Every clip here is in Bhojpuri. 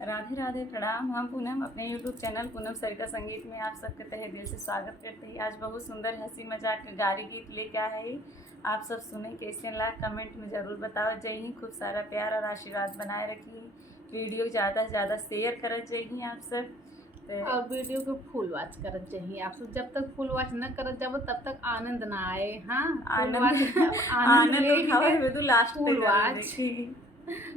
राधे राधे प्रणाम। हम पूनम अपने YouTube चैनल पूनम सरिता संगीत में आप सबके तहे दिल से स्वागत करते हैं। आज बहुत सुंदर हंसी मजाक गारी गीत लेके आए हैं। आप सब सुने कैसे लगा कमेंट में ज़रूर बताओ। जय हिंद। खूब सारा प्यार और आशीर्वाद बनाए रखिए। वीडियो ज़्यादा से ज़्यादा शेयर कर चाहिए आप सब और वीडियो को फुल वॉच करना चाहिए आप सब। जब तक फुल वॉच न कर जब तब तक आनंद ना आए। हाँ, आनंद उठावे तो लास्ट फुल वॉच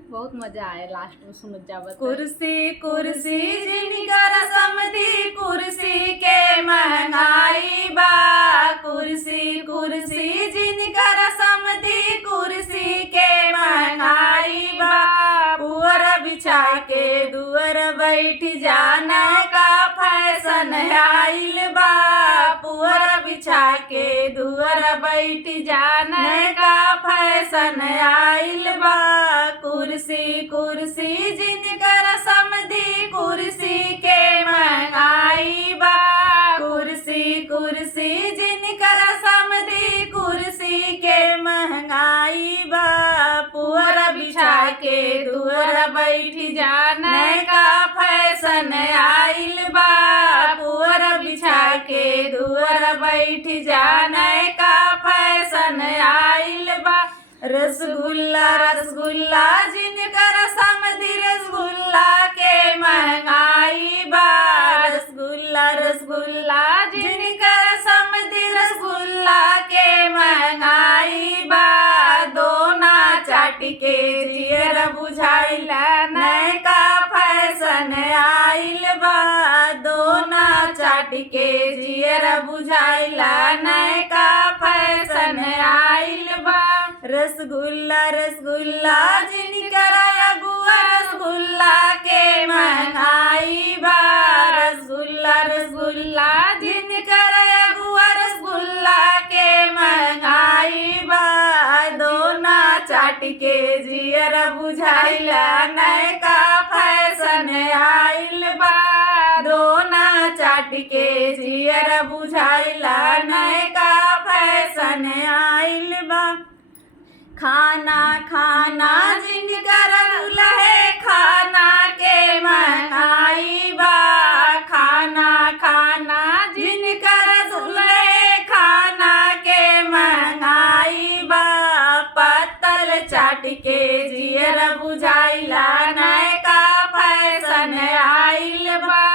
बहुत मजा आए लास्ट में सुन जब। कुर्सी कुर्सी जिनकर समधी कुर्सी के महंगाई बा। कुर्सी कुर्सी जिनकर समधी कुर्सी के महंगाई बा। पुअर बिछा के दुअर बैठ जाने का फैशन आइल बा। पुअर बिछा के दुअर बैठ जाने का फैशन आइल बा। कुर्सी कुर्सी जिनकर समधी कुर्सी के महंगाई बा। कुर्सी कुर्सी जिनकर समधी कुर्सी के महंगाई बा। पुअर बिछा के दुअर बैठ जाने का फैशन आइल बा। पुअर बिछा के दुअर बैठ जाने का फैशन आइल बा। रसगुल्ला रसगुल्ला जिनकर समधी रसगुल्ला के महंगाई बा। रसगुल्ला रसगुल्ला जिनकर समधी रसगुल्ला के महंगाई बा। दोना चाट के जियर बुझाइला नैका फैशन आइल बा। दोना चाट के जियर बुझाइला नैका फैशन आइल बा। रसगुल्ला रसगुल्ला जिनकर अगुआ रसगुल्ला के महंगाई बा। रसगुल्ला रसगुल्ला जिनकर अगुआ रसगुल्ला के महंगाई बा। दोना चाट के जियर बुझाइला नैका फैशन आइल बा। दोना चाट के जियर बुझाइला नैका फैशन आइल बा। खाना खाना जिनकर दुल्हे खाना के महंगाई बा। खाना खाना जिनकर दुल्हे खाना के महंगाई बा। पत्तल चाट के जियर बुझाइला नैका फैशन आइल बा।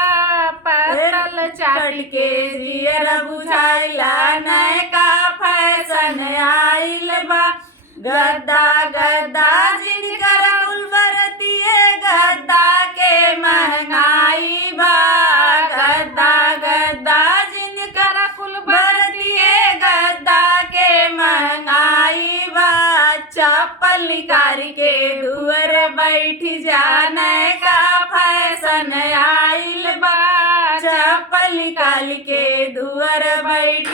पत्तल चाट के जियर बुझाइला नैका फैशन आइल बा। गद्दा गद्दा जिनकर कुलवरतिए गद्दा के महंगाई बा। गद्दा गद्दा जिनकर कुलवरतिए गद्दा के महंगाई बा। चप्पल निकाल के दुअर बैठ जाने का फैशन आइल बा। चप्पल निकाल के दुअर बैठ